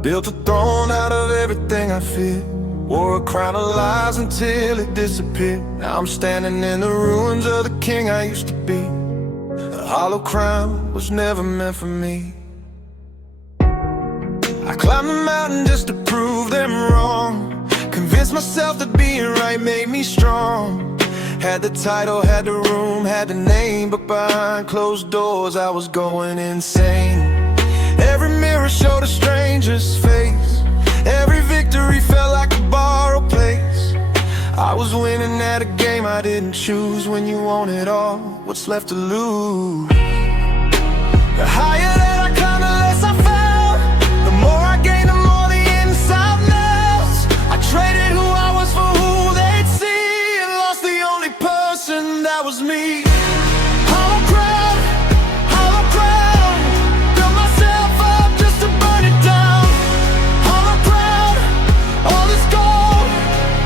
Built a throne out of everything I feared, wore a crown of lies until it disappeared. Now I'm standing in the ruins of the king I used to be. A hollow crown was never meant for me. I climbed the mountain just to prove them wrong, convinced myself that being right made me strong. Had the title, had the room, had the name, but behind closed doors I was going insane. Every mirror showed a stranger's face, every victory felt like a borrowed place. I was winning at a game I didn't choose. When you want it all, what's left to lose? The higher that I climbed, the less I found. The more I gained, the more the inside melts. I traded who I was for who they'd see, and lost the only person that was me. Hollow crown, hollow crown, built myself up just to burn it down. Hollow crown, all this gold,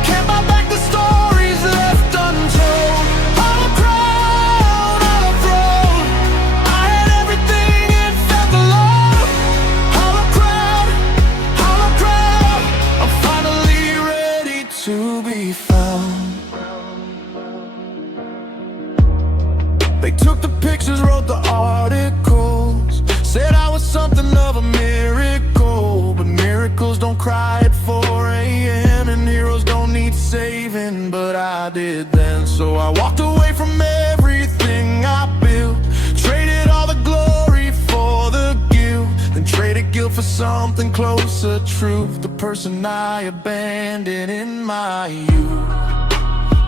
can't buy back the stories left untold. Hollow crown, hollow throne, I had everything and felt alone. Hollow crown, I'm finally ready to be found. They took the pictures, wrote the articles, said I was something of a miracle. But miracles don't cry at 4 a.m. and heroes don't need saving, but I did then. So I walked away from everything I built, traded all the glory for the guilt, then traded guilt for something closer, truth, the person I abandoned in my youth.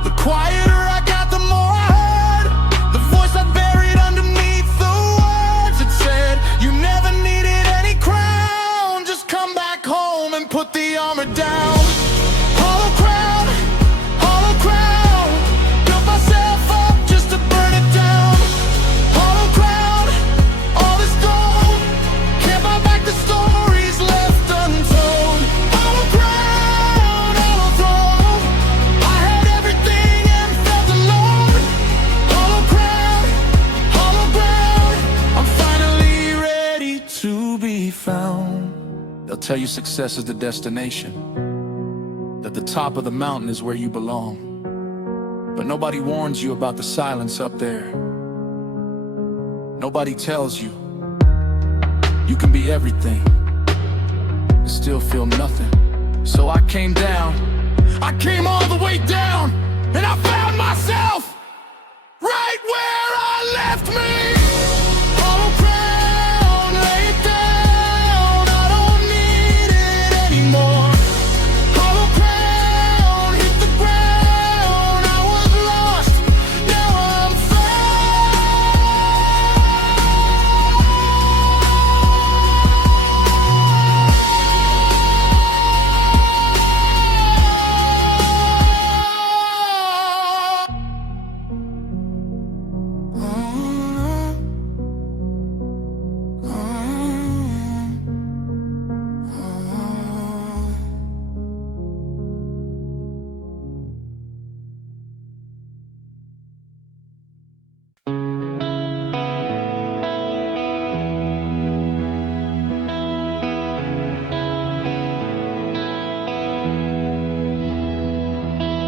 The quieter I got, the more I heard, the voice I buried underneath the words. It said, you never needed any crown, just come back home and put the armor down. Hollow crown, built myself up just to burn it down. Hollow crown, all this gold, can't buy back the stories left untold. Hollow crown, hollow throne, I had everything and felt alone. Hollow crown, I'm finally ready to be found. They'll tell you success is the destination, that the top of the mountain is where you belong. But nobody warns you about the silence up there. Nobody tells you you can be everything and still feel nothing. So I came down, I came all the way down, and I found myself right where I left me. Hollow crown, lay it down, I don't need it anymore. Hollow crown, hit the ground, I was lost, now I'm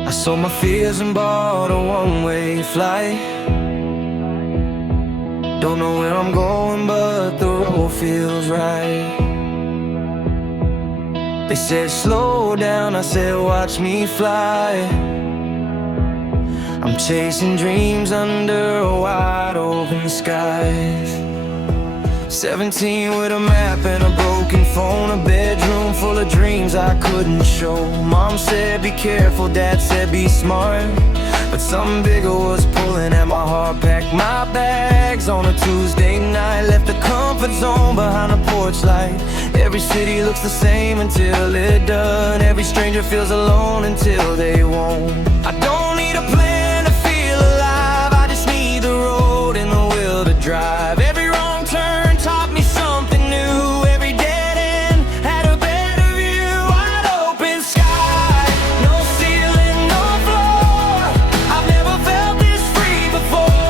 I sold my fears and bought a one-way flight. Don't know where I'm going, but the road feels right. They said slow down, I said watch me fly. I'm chasing dreams under a wide open skies. 17 with a map and a broken phone, a bedroom full of dreams I couldn't show. Mom said be careful, Dad said be smart, but something bigger was pulling at my heart. Packed my bags on a Tuesday night, left the comfort zone behind a porch light. Every city looks the same until it doesn't. Every stranger feels alone until they won't. I don't need a plan to feel alive, I just need the road and the will to drive. Every wrong turn taught me something new. Every dead end had a better view. Wide open sky, no ceiling, no floor. I've never felt this free before.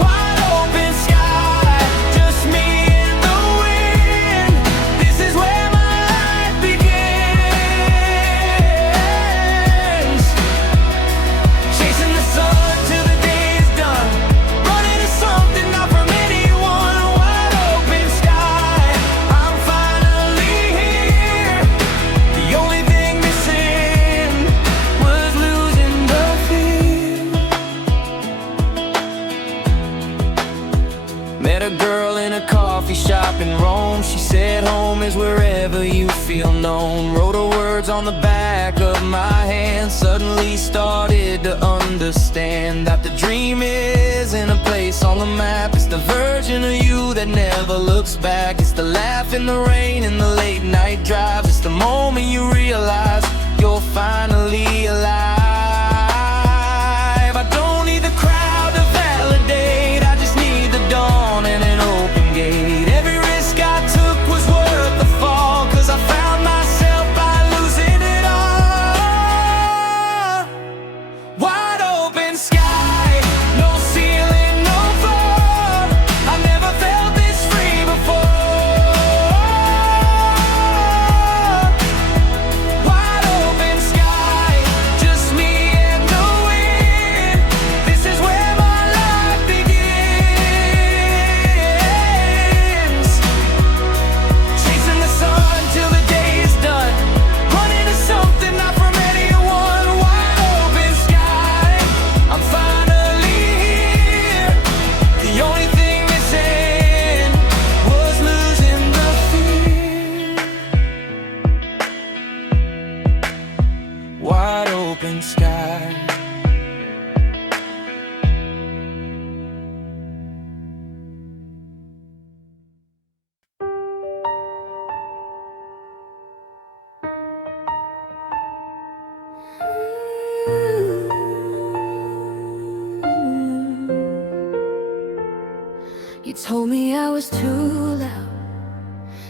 Wide open sky, just me is wherever you feel known. Wrote the words on the back of my hand. Suddenly started to understand that the dream isn't a place on the map. It's the version of you that never looks back. It's the laugh in the rain and the late night drives. It's the moment you realize you're finally alive. I don't need the crowd to validate, I just need the dawn and an open gate. Every risk I took was worth the fall, 'cause I found myself by losing it all. Wide open sky, no ceiling, no floor. I've never felt this free before. Wide open sky, just me and the wind. This is where my life begins. Chasing the sun till the day is done. Running to something not from anyone. Wide open sky, I'm finally here. The only thing missing was losing the fear. Wide open sky. You told me I was too loud,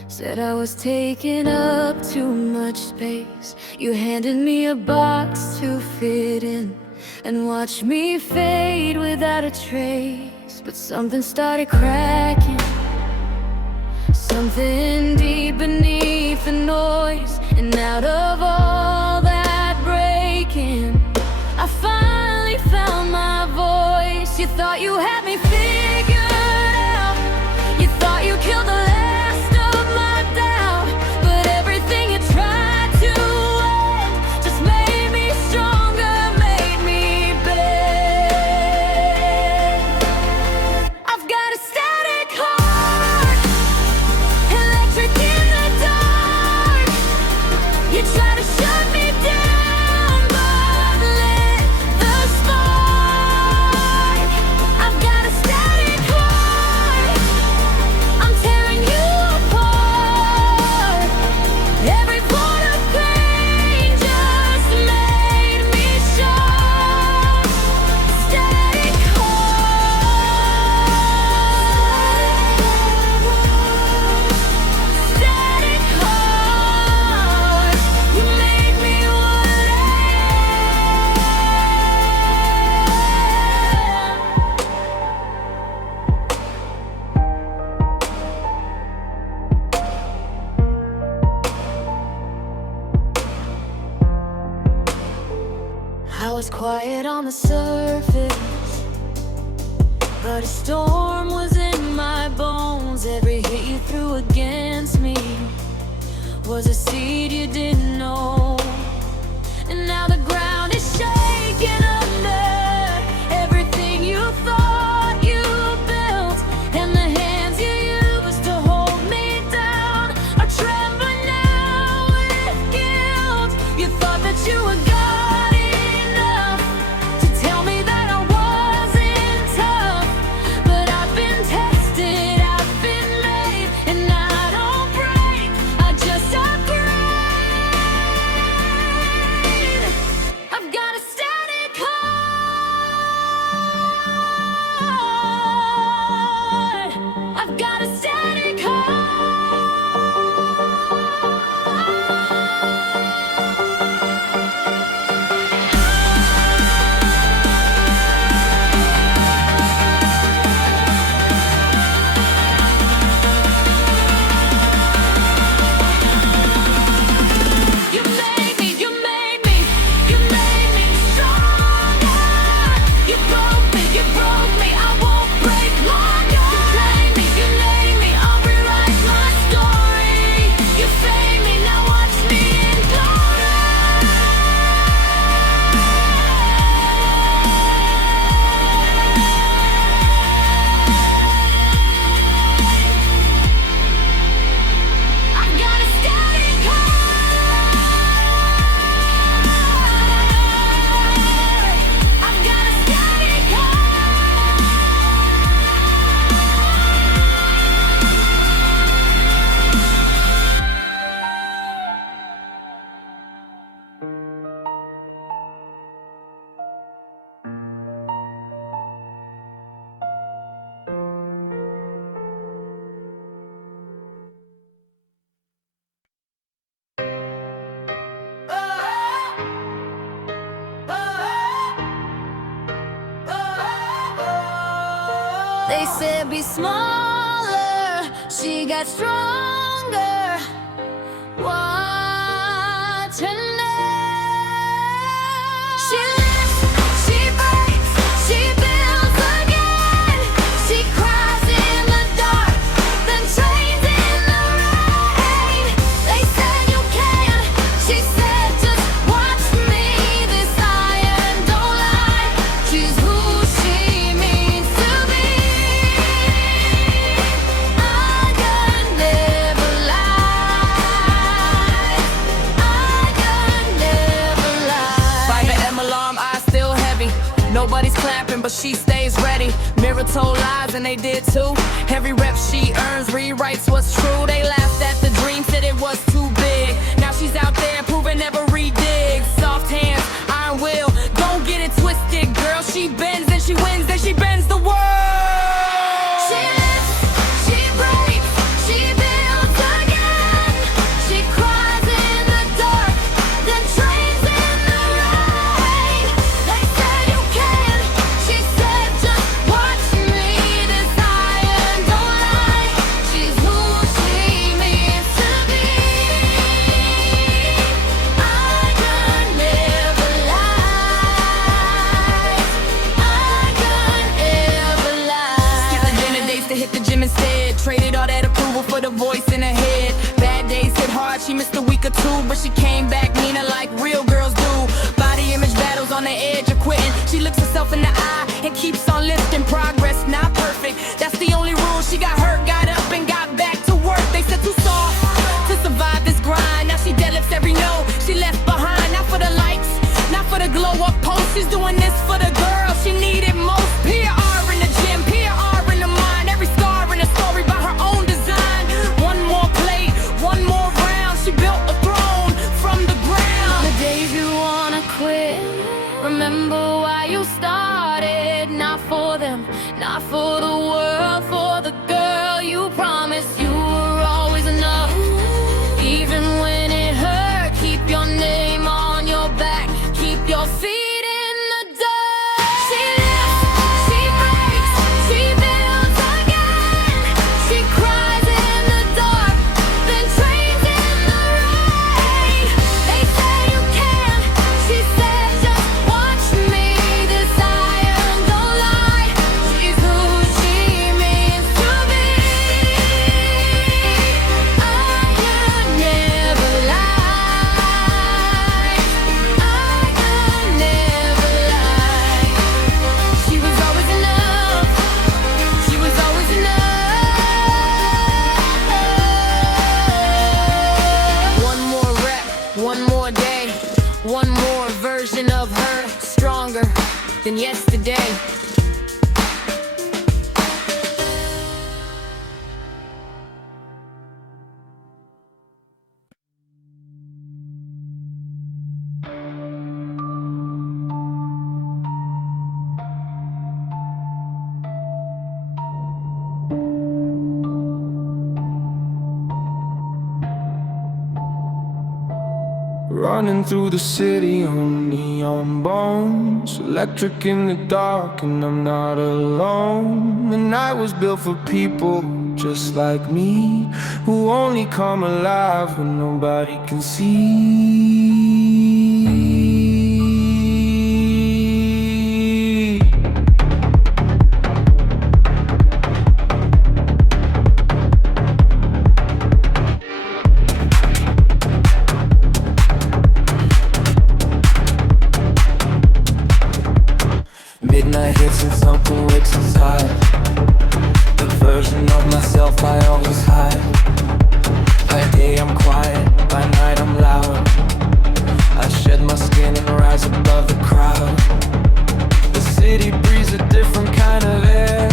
said I was taking up too much space. You handed me a box to fit in and watched me fade without a trace. But something started cracking, something deep beneath the noise. And out of all that breaking, I finally found my voice. You thought you had me figured out, you thought you killed the last of my doubt. But everything you tried to end just made me stronger, made me bend. I've got a static heart, electric in the dark. You try to shut me down, but lit the spark. I've got a static heart, I'm tearing you apart. Every point of pain just made me sharp. Static heart, static heart. You made me what I am. I was quiet on the surface, but a storm was in my bones. Every hit you threw against me was a seed you didn't know. And now the ground is shaking under everything you thought you built. And the hands you used to hold me down are trembling now with guilt. You thought that you were God enough to tell me that I wasn't tough. But I've been tested, I've been made, and I don't break, I just upgrade. said be smaller, she got stronger. Watch her now. She lifts, she breaks, she builds again. She cries in the dark, then trains in the rain. They said you can, she said just watch me. This iron don't lie, she's who she means to be. I could never lie, I could never lie. 5 a.m. alarm, eyes still heavy. Nobody's clapping, but she stays ready. Mirror told lies, and they did too. Every rep she earns rewrites what's true. They laughed at the dream, said it was too big. Now she's out there proving every dig. Soft hands, iron will. Don't get it twisted, girl. She bends and she wins, then she bends the world. She lifts, she breaks, she builds again. She cries in the dark, then trains in the rain. They said you can, she said just watch me. This iron don't lie, she's who she means to be. I could never lie, I could never lie. Skip the dinner dates to hit the gym instead. Traded all that approval for the voice in her head. Bad days hit hard, she missed a week or two, but she came back meaner like real girls do. Body image battles on the edge of quitting. She looks herself in the eye and keeps on lifting. Progress not perfect, that's the only rule. She got hurt, got up, and got back to work. They said too soft to survive this grind. Now she deadlifts every no she left behind. Not for the likes, not for the glow up post. She's doing this for the girl she needed most. PR in the gym, PR in the mind. Every scar in a story by her own design. One more plate, one more round. She built a throne from the ground. The days you wanna quit, remember why you started. Not for them, not for the world, for the girl you promised you were always enough. Even when it hurt, keep your name on your back, keep your feet in the dirt. She lifts, she breaks, she builds again. She cries in the dark, then trains in the rain. They say you can, she said just watch me. This iron don't lie, she's who she means to be. I could never lie, I could never lie. She was always enough, she was always enough. One more rep, one more day, one more version of her, stronger than yesterday. Running through the city on neon bones, electric in the dark, and I'm not alone. The night was built for people just like me, who only come alive when nobody can see. Midnight hits and something wakes inside. The version of myself I always hide. By day I'm quiet, by night I'm loud. I shed my skin and rise above the crowd. The city breathes a different kind of air,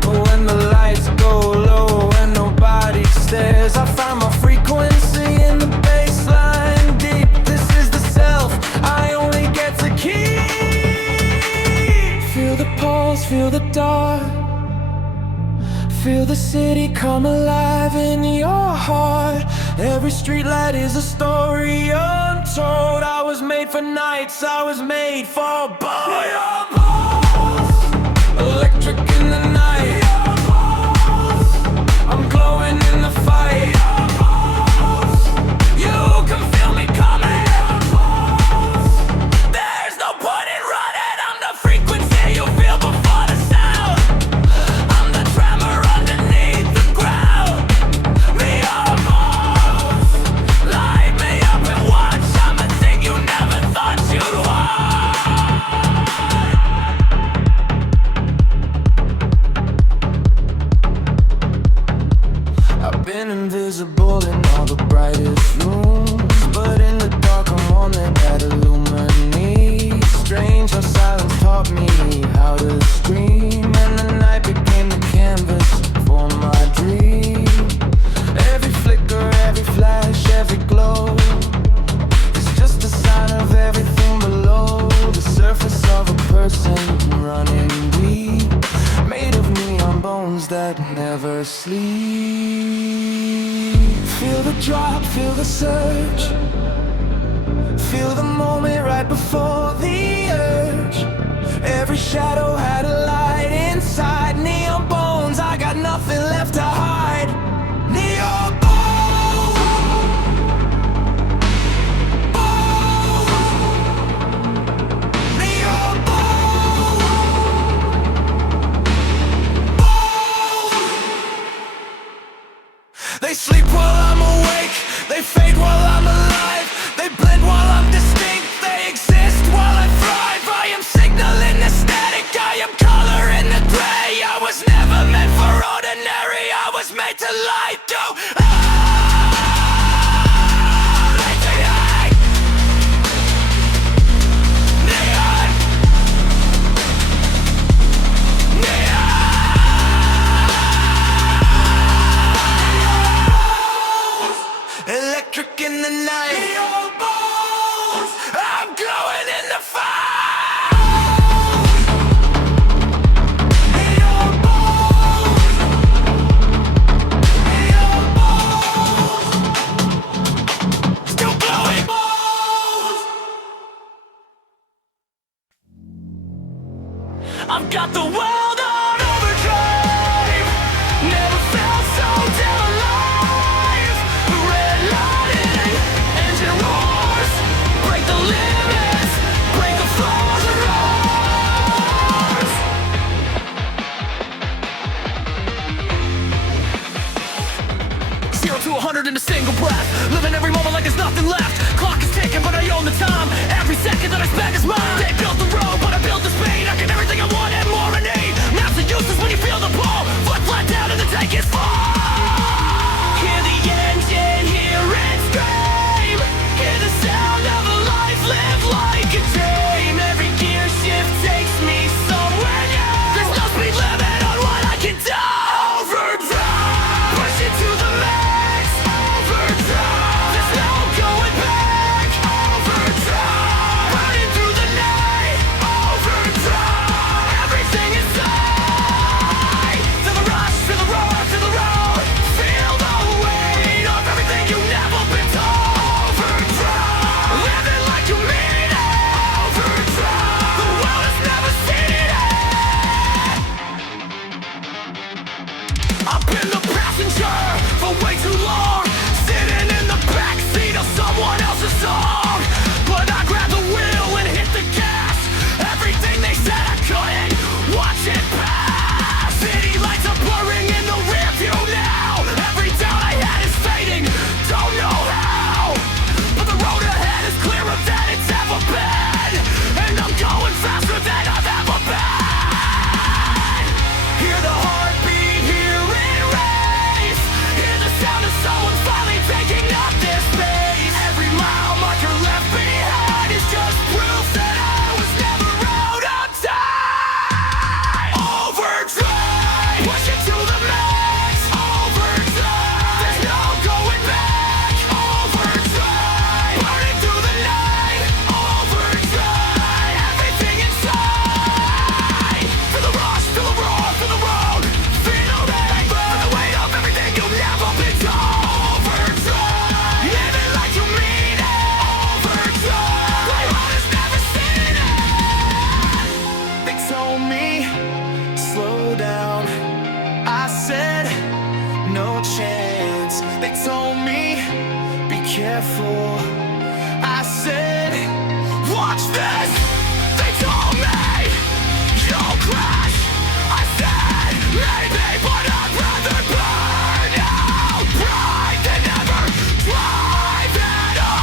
but when the lights go low and nobody stares, I find my frequency in the bassline deep. This is the self I only get to keep. Feel the pulse, feel the dark, feel the city come alive in your heart. Every streetlight is a story untold. I was made for nights, I was made for both. Electric in the night, drop, feel the surge. Feel the moment right before the urge. Every shadow had a light inside. Neon bones, I got nothing left to hide. Neon bones, neon bones. They sleep while I'm awake, they fade while I'm alive. They blend while I'm distinct, they exist while I thrive. I am signal in the static, I am color in the gray. I was never meant for ordinary, I was made to light. Electric in the night. Neon bones, I'm glowing in the fire. Neon bones, neon bones, still glowing bones. I've got the world on overdrive. Never felt so damn alive. Red lighting, engine roars. Break the limits, break the flaws of ours. 0 to 100 in a single breath. Living every moment like there's nothing left. Clock is ticking, but I own the time. Every second that I spend is mine. They built the road, but I built the speed. I get everything I want and more I need. Maps are useless when you feel the pull. Foot flat down and the tank is full. Hear the engine, hear it scream. Hear the sound of a life lived like a dream. Every gear shift takes me somewhere new. There's no speed limit on what I can do. Overdrive, push it to the max. Overdrive, there's no going back. Overdrive, burning through the night. Overdrive, everything inside. Feel the rush, feel the roar, feel the road. Feel the weight of everything you've never been told. Overdrive, living like you mean it. Overdrive, the world has never seen it. I've been the passenger for way too long, sitting in the backseat of someone else's song. But I grabbed the wheel and hit the gas. Everything they said I couldn't, watch it pass. City lights are blurring in the rear view now. Every doubt I had is fading, don't know how. But the road ahead is clearer than it's ever been, and I'm going faster than I've ever been. Hear the heartbeat, hear it race. Hear the sound of someone finally taking up their space. Every mile marker left behind is just proof that I was never out of time. Overdrive, push it to the max. Overdrive, there's no going back. Overdrive, burning through the night. Overdrive, everything inside. Feel the rush, feel the roar, feel the road. Feel the anger, the weight of everything you've never been told. Overdrive, living like you mean it. Overdrive, my heart has never seen it. They told me, slow down. I said, no chance. They told me, be careful. I said, watch this. They told me, you'll crash. I said, maybe, but I'd rather burn out bright than ever drive it on.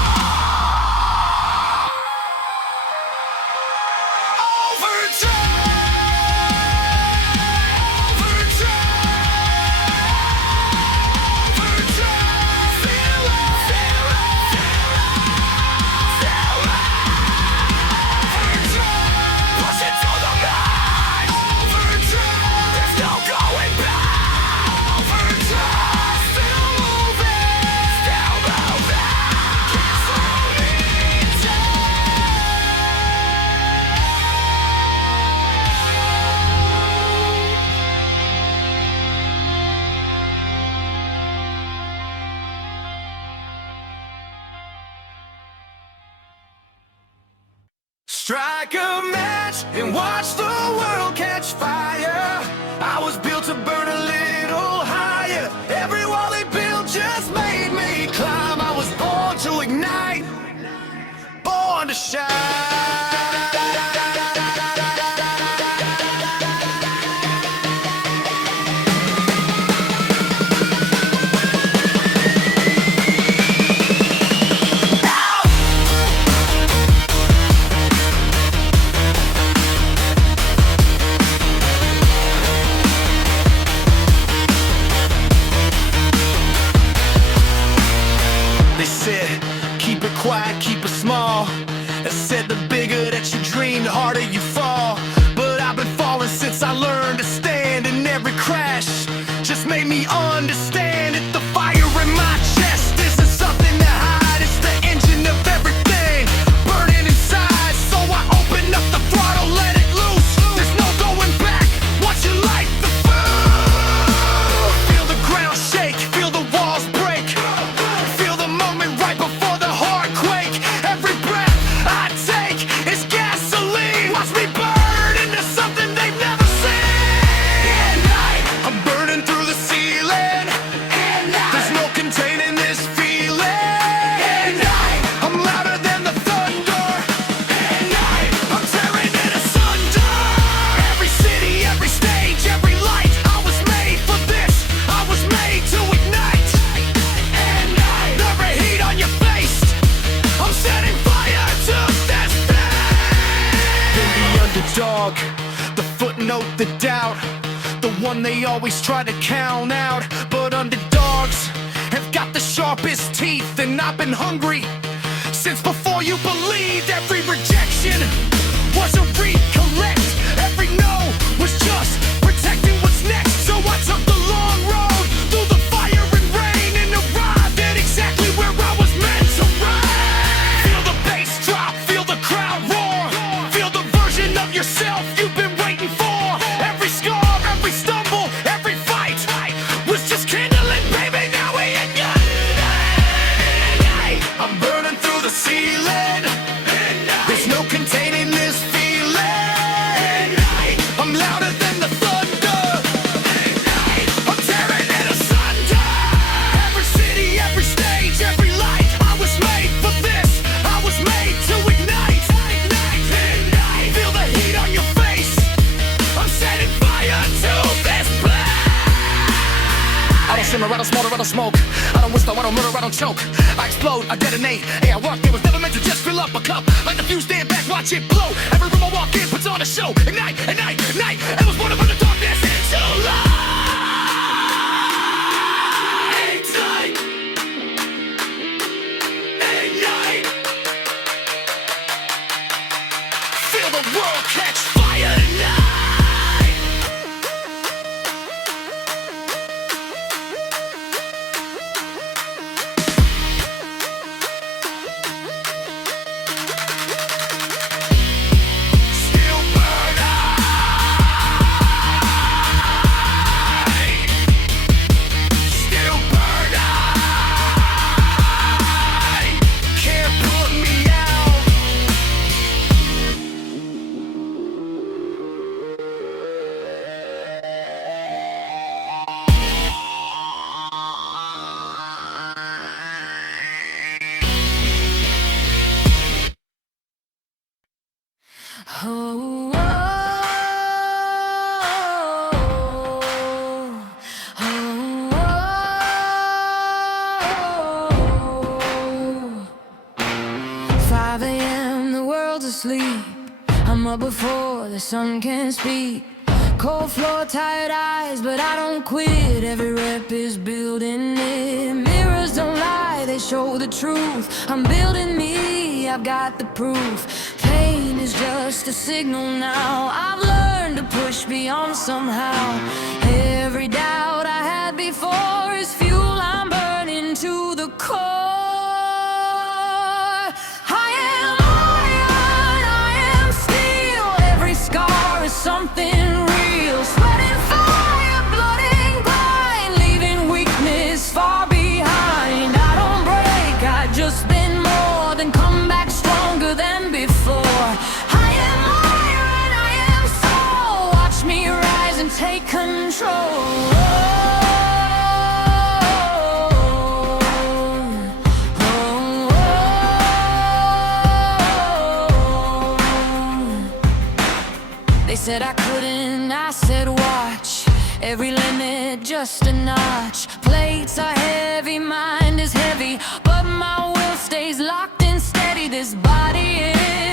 Overdrive, overdrive, overdrive. Feel it, feel it, feel it, feel it. Overdrive, push it to the max. Overdrive, there's no going back. Strike a match and watch the world catch fire. I was built to burn a little higher. Every wall they built just made me climb. I was born to ignite, born to shine. Keep it quiet, keep it small. They said the bigger that you dream, the harder you fall. But I've been falling since I learned to stand, and every crash just made me understand it. The fire in my chest isn't something to hide. It's the engine of everything burning inside. So I open up the throttle, let it loose. There's no going back once you light the fuse. Feel the ground shake, feel the walls break. Feel the moment right before the heart quake. Every breath I take is gasoline. Watch me burn into something they've never seen. At night, I'm burning through the ceiling. At night, there's no containing this feeling. At night, I'm louder than the thunder. At night, I'm tearing it asunder. Every city, every stage, every light. I was made for this. I was made to ignite. At night, every heat on your face, I'm setting fire to this place. Been the underdog, the footnote, the doubt, the one they always try to count out. But underdogs have got the sharpest teeth, and I've been hungry since before you believed. Every rejection was a recollect. Every no was just protecting what's next. So I took the long road through the fire and rain, and arrived at exactly where I was meant to ride. Feel the bass drop, feel the crowd roar. Feel the version of yourself you've been waiting for. Every scar, every stumble, every fight was just kindling, baby, now we ignite. I'm burning through the ceiling. There's no containing this feeling. I'm louder than the thunder. I'm tearing it asunder. Every city, every stage, every light. I was made for this. I was made to ignite. Feel the heat on your face. I'm setting fire to this place. I don't simmer, I don't smolder, I don't smoke. I don't whistle, I don't murder, I don't choke. I explode, I detonate. Hey, I walk in, was never meant to just fill up a cup. Like the fuse, stand back, watch it blow. Every room I walk in puts on a show. Ignite, ignite, ignite. It was born to burn the darkness into light. Ignite. Ignite. Feel the world catch fire tonight. Still burn I. Still burn I. Can't put me out. Oh, oh, oh, oh. 5 a.m. the world's asleep. I'm up before the sun can speak. Cold floor, tired eyes, but I don't quit. Every rep is building it. Mirrors don't lie, they show the truth. I'm building me, I've got the proof. Pain is just a signal now. I've learned to push beyond somehow. Every doubt I had before is fuel I'm burning to the core. I am iron, I am steel. Every scar is something real. Sweat and fire, blood and grind, leaving weakness far behind. I don't break, I just been more than come back stronger than before. said I couldn't, I said watch. Every limit just a notch. Plates are heavy, mind is heavy, but my will stays locked and steady. This body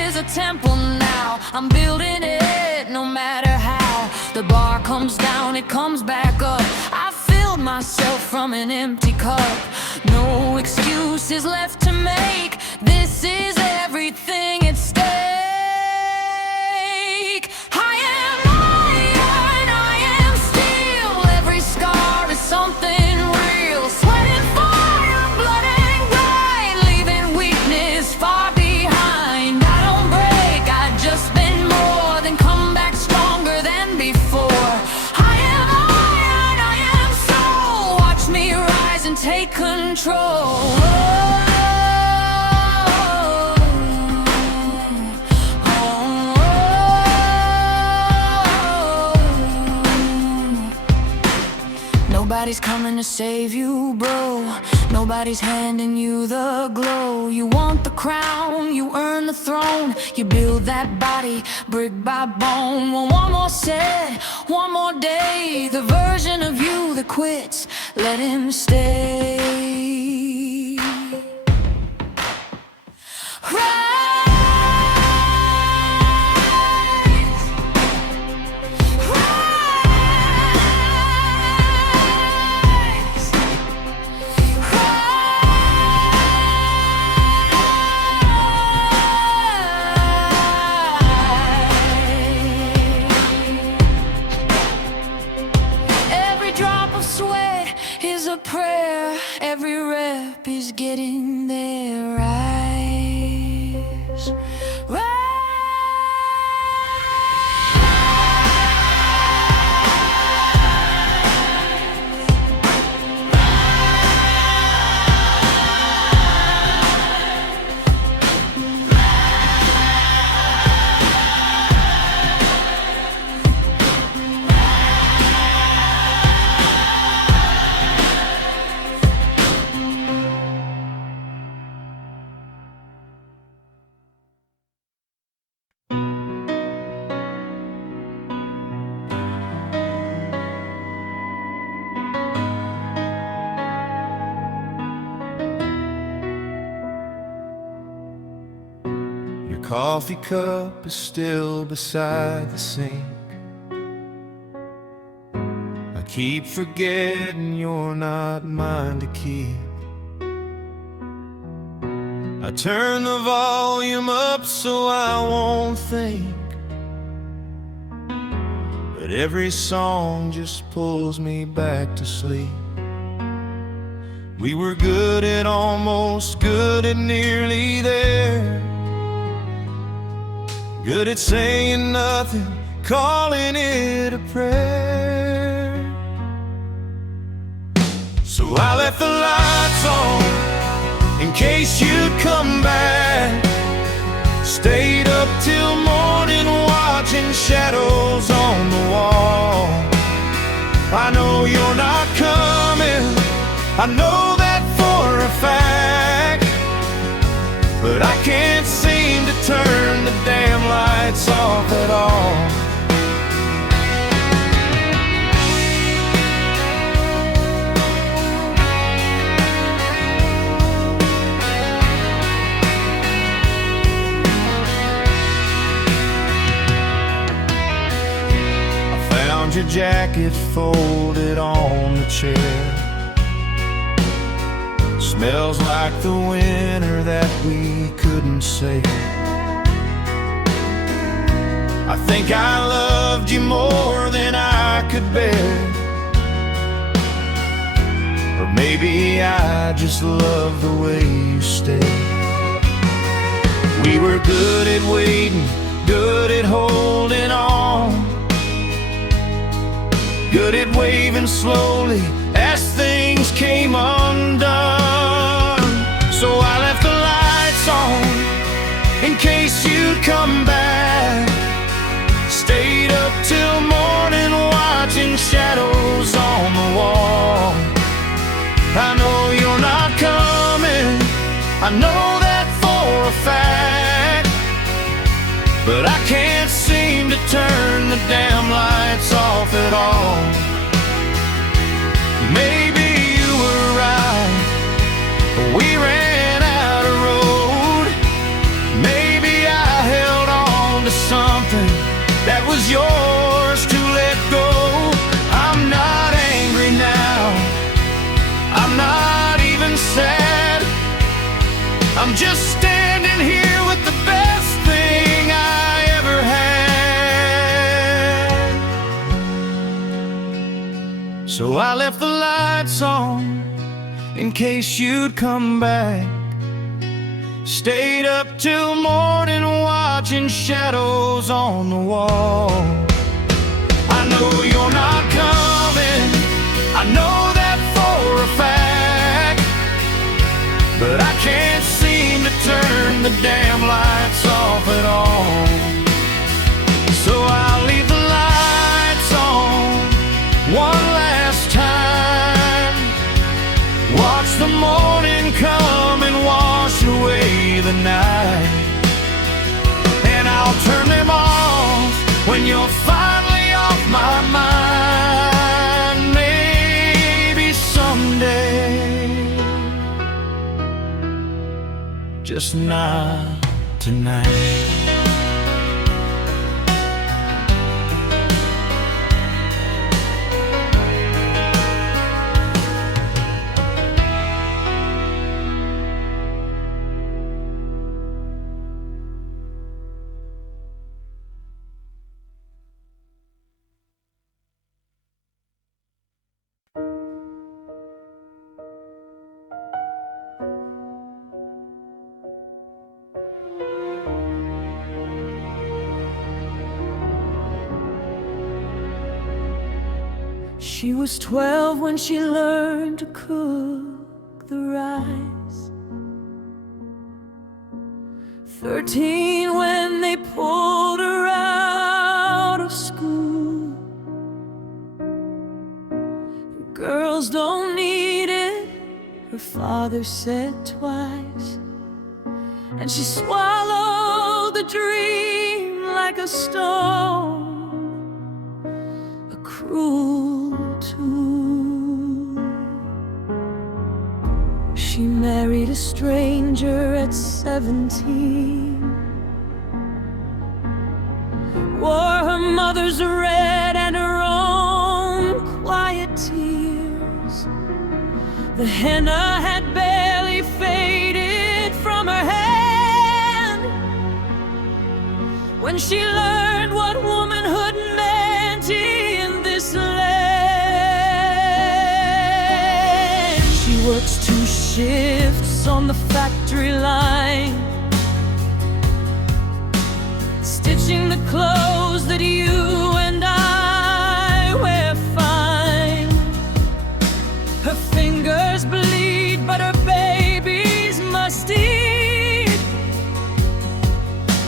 is a temple now. I'm building it no matter how. The bar comes down, it comes back up. I filled myself from an empty cup. No excuses left to make. This is everything at stake. I am iron, I am steel. Every scar is something real. Sweat and fire, blood and grind, leaving weakness far behind. I don't break, I just bend more, then come back stronger than before. I am iron, I am soul. Watch me rise and take control. Nobody's coming to save you, bro. Nobody's handing you the glow. You want the crown, you earn the throne. You build that body brick by bone. Well, one more set, one more day. The version of you that quits, let him stay. Prayer, every rep is getting there. Rise, rise. Coffee cup is still beside the sink. I keep forgetting you're not mine to keep. I turn the volume up so I won't think, but every song just pulls me back to sleep. We were good at almost, good at nearly there. Good at saying nothing, calling it a prayer. So I left the lights on in case you'd come back. Stayed up till morning watching shadows on the wall. I know you're not coming, I know that for a fact, but I can't seem to turn the damn lights off at all. I found your jacket folded on the chair. Smells like the winter that we couldn't save. I think I loved you more than I could bear, or maybe I just love the way you stayed. We were good at waiting, good at holding on, good at waving slowly as things came undone. So I left the lights on in case you'd come back. Stayed up till morning watching shadows on the wall. I know you're not coming, I know that for a fact, but I can't seem to turn the damn lights off at all. Maybe you were right, but we ran out of road. Maybe I held on to something that was yours to let go. I'm not angry now, I'm not even sad. I'm just standing here with the best thing I ever had. So I left the lights on in case you'd come back. Stayed up till morning watching shadows on the wall. I know you're not coming, I know that for a fact, but I can't seem to turn the damn lights off at all. So I'll leave the lights on one last time. Watch the morning come and wash away the night, and I'll turn them off when you're finally off my mind. Maybe someday, just not tonight. She was 12 when she learned to cook the rice, 13 when they pulled her out of school. Girls don't need it, her father said twice, and she swallowed the dream like a stone, a cruel tool. She married a stranger at 17, wore her mother's red and her own quiet tears. The henna had barely faded from her hand when she learned what womanhood meant in this land. She works 2 shifts on the factory line, stitching the clothes that you and I wear fine. Her fingers bleed, but her babies must eat,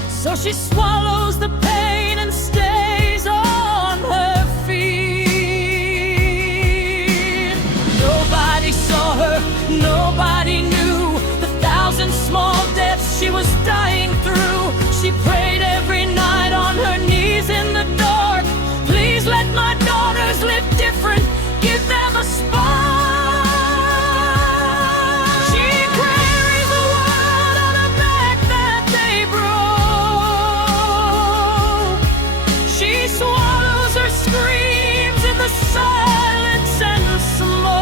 so she swallows the pain and stays on her feet. Nobody saw her, nobody knew the 1,000 small deaths she was dying through. She prayed every night on her knees in the dark, please let my daughters live different, give them a spark. She carries the world on her back that they broke. She swallows her screams in the silence and smoke.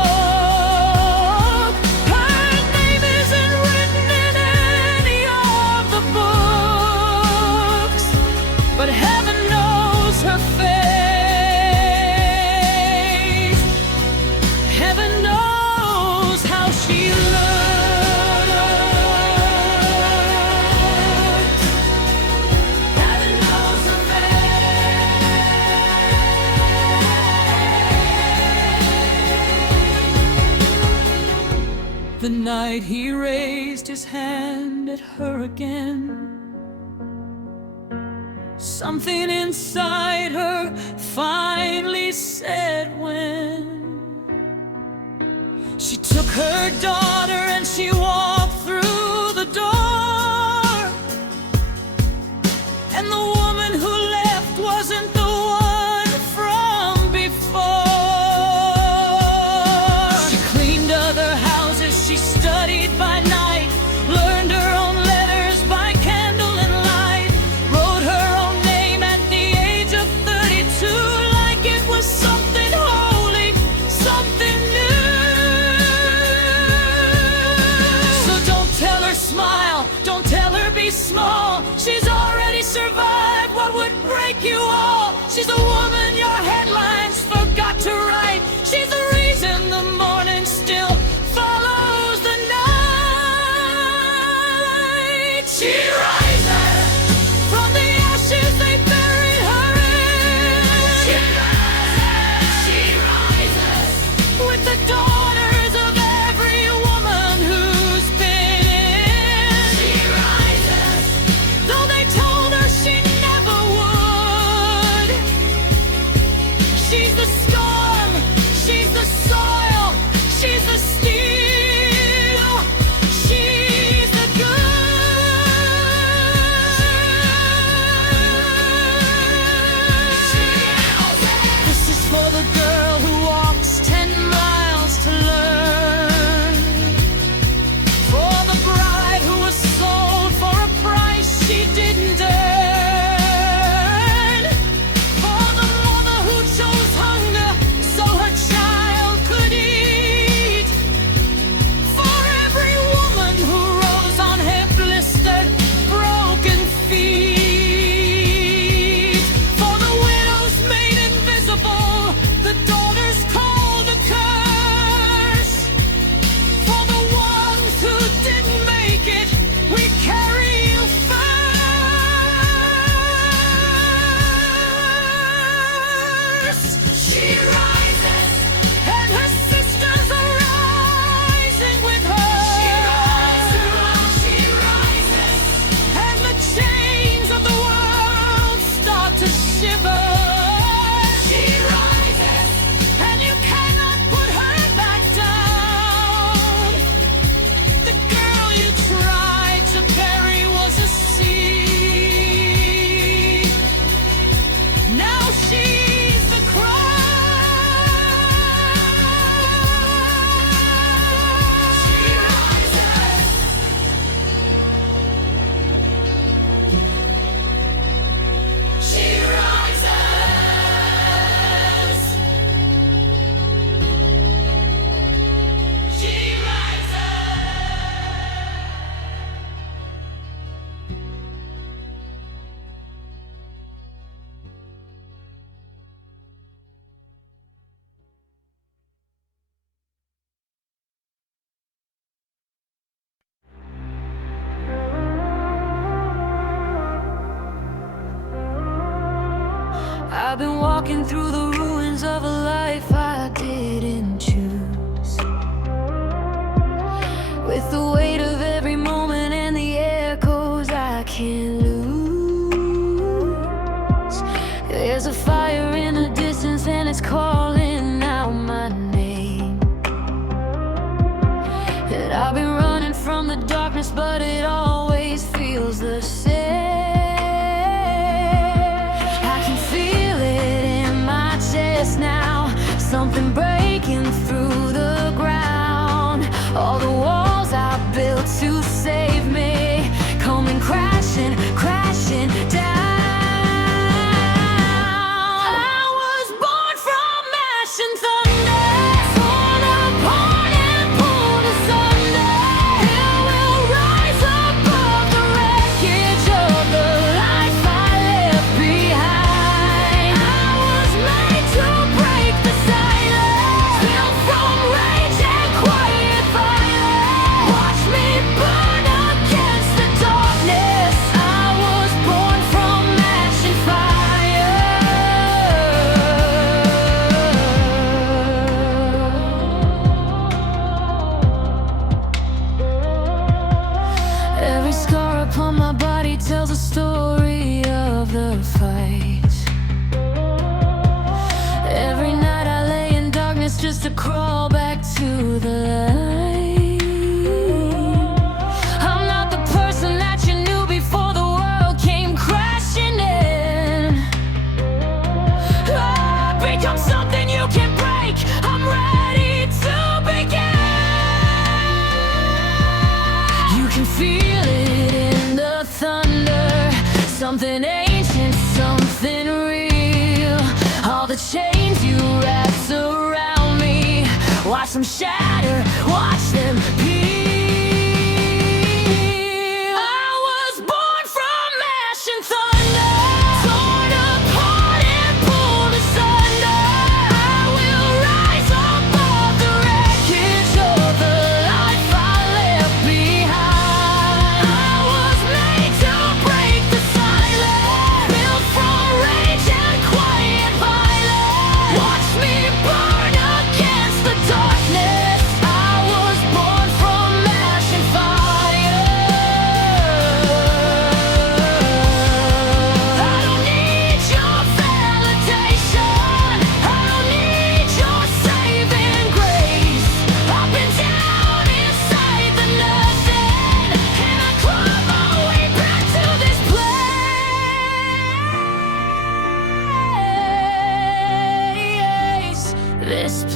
Her name isn't written in any of the books, but heaven knows her face. Heaven knows how she looked. Heaven knows her face. The night he raised his hand at her again, something inside her finally said when. She took her daughter and she walked through the door, and the woman who left wasn't small. She's already survived what would break you all. She's a woman your headlines forgot to write. She's the reason the morning still follows the night. She rises from the ashes they buried her in. She rises with the daughters of every woman who's been in. She rises, though they told her she never would. She's the storm, she's the soil, she's the steel, she's the This is for the girl who walks 10 miles to learn, for the bride who was sold for a price she didn't earn, for the mother who chose hunger so her child could eat, for every woman who rose on her blistered, broken feet, for the widows made invisible, the daughters called a curse, for the ones who didn't make it, we carry you first. She rises, and her sisters are rising with her. She rises, and the chains of the world start to shiver. She rises, and you cannot put her back down. The girl you tried to bury was a seed. Now she's the crown. She rises. She rises. She I've been walking through the ruins of a life I didn't choose, with the weight of every moment and the echoes I can't lose. There's a fire in the distance and it's calling out my name, and I've been running from the darkness, but it always feels the same. I can feel it in my chest now, something breaking through the ground. All the walls I built to save me, coming crashing, crashing down. I was born from ash and thunder, torn apart and pulled asunder. Hell will rise above the wreckage of the life I left behind. I was made to break the silence, built from rage and quiet violence. Watch me burn against the darkness. I was born from ash and fire. Every scar upon my body tells a story of the fight. Every night I lay in darkness just to crawl back to the light. I'm not the person that you knew before the world came crashing in. I've become something you can break. I'm ready to begin. You can feel it in the thunder, something ancient, something real. All the chains you wrapped around me, watch them shatter, watch them peel. I was born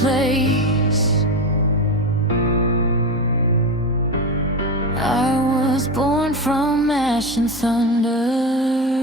place. I was born from ash and thunder.